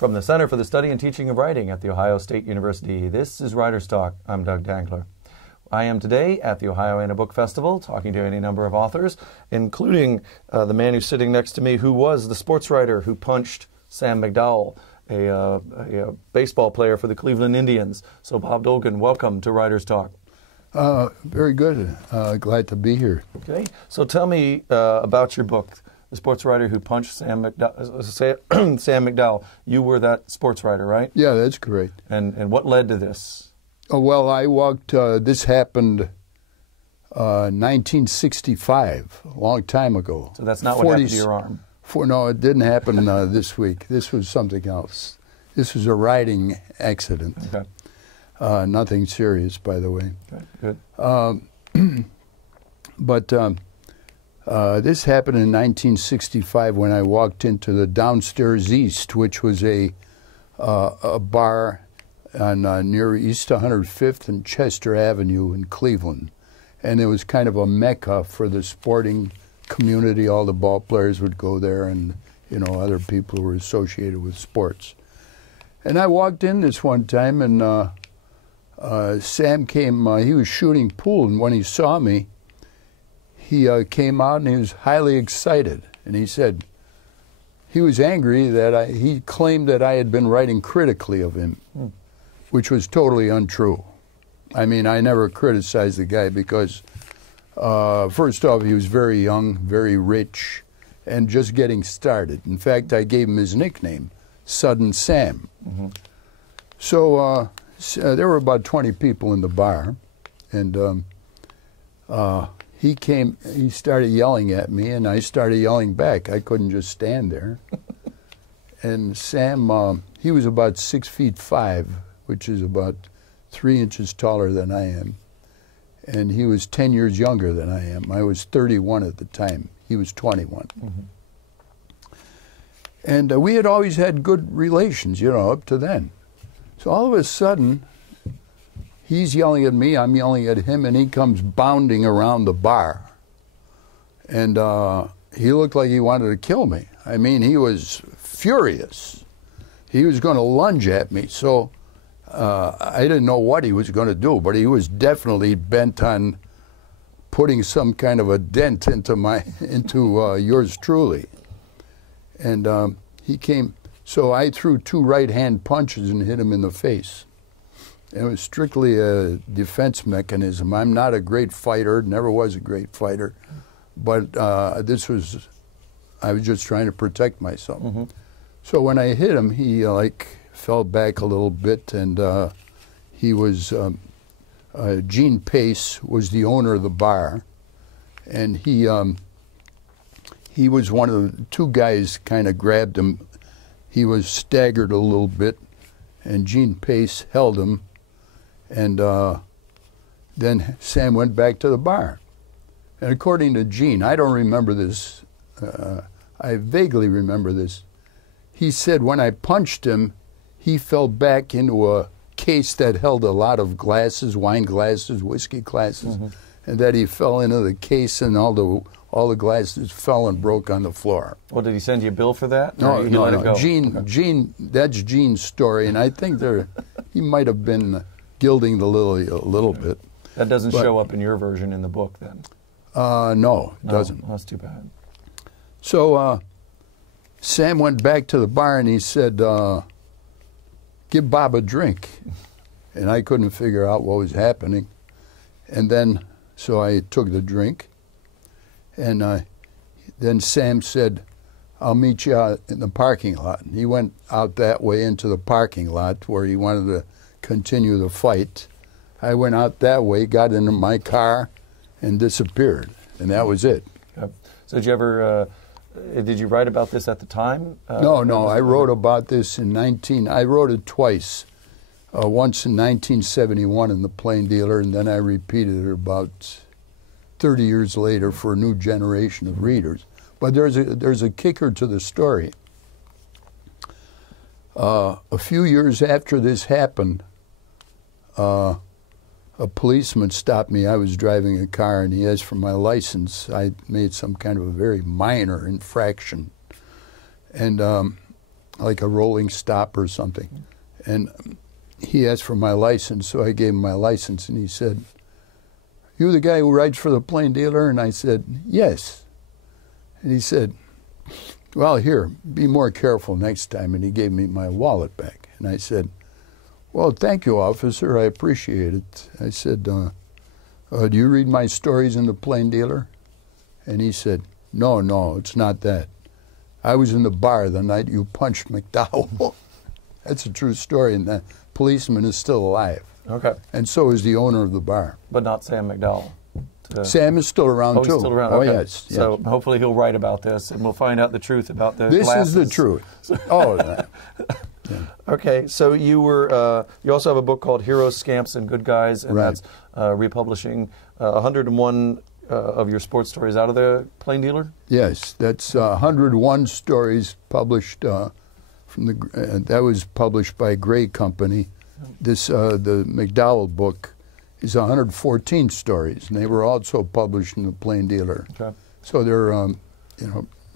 From the Center for the Study and Teaching of Writing at The Ohio State University, this is Writer's Talk. I'm Doug Dangler. I am today at the Ohioana Book Festival talking to any number of authors, including the man who's sitting next to me who was the sportswriter who punched Sam McDowell, a baseball player for the Cleveland Indians. So Bob Dolgan, welcome to Writer's Talk. Very good. Glad to be here. Okay. So tell me about your book, The Sportswriter Who Punched Sam McDowell. You were that sportswriter, right? Yeah, that's correct. And what led to this? Well, I walked, this happened 1965, a long time ago. So that's not what happened to your arm? No, it didn't happen this week. This was something else. This was a riding accident. Okay. Nothing serious, by the way. Okay, good. But this happened in 1965 when I walked into the Downstairs East, which was a bar on near East 105th and Chester Avenue in Cleveland. And it was kind of a mecca for the sporting community. All the ball players would go there and, you know, other people who were associated with sports. And I walked in this one time and Sam came, he was shooting pool, and when he saw me, he came out and he was highly excited. And he said he was angry that he claimed that I had been writing critically of him, which was totally untrue. I mean, I never criticized the guy because, first off, he was very young, very rich, and just getting started. In fact, I gave him his nickname, Sudden Sam. Mm-hmm. So there were about 20 people in the bar, and he came, he started yelling at me, and I started yelling back. I couldn't just stand there. And Sam, he was about 6'5", which is about 3 inches taller than I am. And he was 10 years younger than I am. I was 31 at the time. He was 21. Mm-hmm. And we had always had good relations, you know, up to then. So all of a sudden, he's yelling at me, I'm yelling at him, and he comes bounding around the bar. And he looked like he wanted to kill me. I mean, he was furious. He was going to lunge at me. So I didn't know what he was going to do, but he was definitely bent on putting some kind of a dent into yours truly. And he came, so I threw 2 right-hand punches and hit him in the face. It was strictly a defense mechanism. I'm not a great fighter, never was a great fighter, but I was just trying to protect myself. Mm-hmm. So when I hit him, he fell back a little bit, and he was, Gene Pace was the owner of the bar, and he was one of the 2 guys kind of grabbed him. He was staggered a little bit, and Gene Pace held him, and then Sam went back to the bar. And according to Gene, I don't remember this, I vaguely remember this, he said when I punched him, he fell back into a case that held a lot of glasses, wine glasses, whiskey glasses, mm-hmm. and that he fell into the case and all the glasses fell and broke on the floor. Well, did he send you a bill for that? No. Gene, that's Gene's story, and I think he might have been gilding the lily a little bit. That doesn't show up in your version in the book, then? No, it doesn't. That's too bad. So Sam went back to the bar and he said, give Bob a drink. And I couldn't figure out what was happening. And then, so I took the drink. And then Sam said, I'll meet you out in the parking lot. And he went out that way into the parking lot where he wanted to continue the fight. I went out that way, got into my car, and disappeared. And that was it. Yep. So did you ever, did you write about this at the time? No, I wrote about this I wrote it twice. Once in 1971 in The Plain Dealer, and then I repeated it about 30 years later for a new generation of readers. But there's a kicker to the story. A few years after this happened, a policeman stopped me. I was driving a car, and he asked for my license. I made some kind of a very minor infraction. And like a rolling stop or something. And he asked for my license, so I gave him my license, and he said, "You the guy who rides for the plain dealer?" And I said, "Yes." And he said, "Well, here, be more careful next time." And he gave me my wallet back. And I said, "Well, thank you, officer. I appreciate it." I said, "Do you read my stories in the plain dealer?" And he said, "No, no, it's not that. I was in the bar the night you punched McDowell." That's a true story, and the policeman is still alive. Okay. And so is the owner of the bar. But not Sam McDowell. Sam is still around, too. He's still around. Oh, okay. yes. So hopefully he'll write about this, and we'll find out the truth about the This glasses. is the truth. Oh, yeah. Okay, so you were you also have a book called Heroes, Scamps, and Good Guys, and Right. that's republishing 101 of your sports stories out of the Plain Dealer? Yes, that's 101 stories published from the. That was published by Gray Company. This the McDowell book is 114 stories, and they were also published in the Plain Dealer. Okay. So they're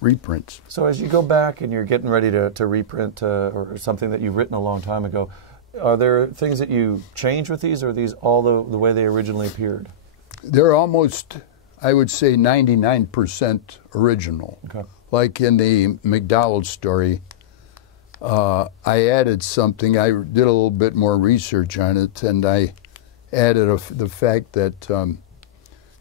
reprints. So as you go back and you're getting ready to reprint or something that you've written a long time ago, are there things that you change with these, or are these all the way they originally appeared? They're almost, I would say, 99% original. Okay. Like in the McDowell story, I added something. I did a little bit more research on it, and I added the fact that,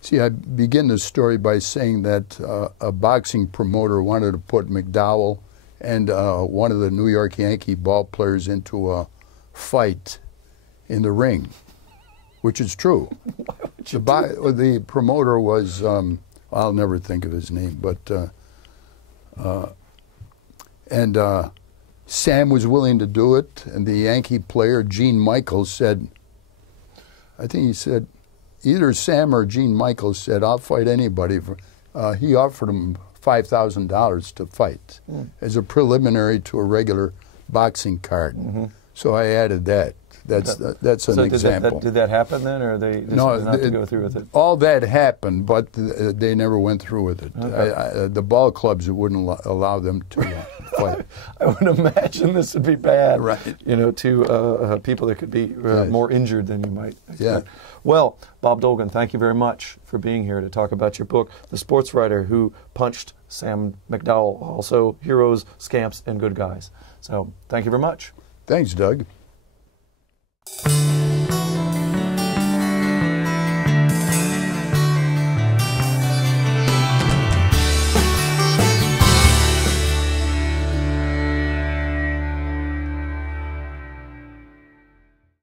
see, I begin the story by saying that a boxing promoter wanted to put McDowell and one of the New York Yankee ball players into a fight in the ring, which is true. The promoter was, I'll never think of his name, but, Sam was willing to do it, and the Yankee player, Gene Michaels, said, I think he said, either Sam or Gene Michaels said, "I'll fight anybody." He offered him $5,000 to fight as a preliminary to a regular boxing card. So I added that. That's an example. Did that happen then, or they just did not to go through with it? All that happened, but they never went through with it. Okay. The ball clubs wouldn't allow them to fight. I would imagine this would be bad, right? You know, to people that could be more injured than you might expect. Yeah. Well, Bob Dolgan, thank you very much for being here to talk about your book, The Sportswriter Who Punched Sam McDowell, also Heroes, Scamps, and Good Guys. So thank you very much. Thanks, Doug.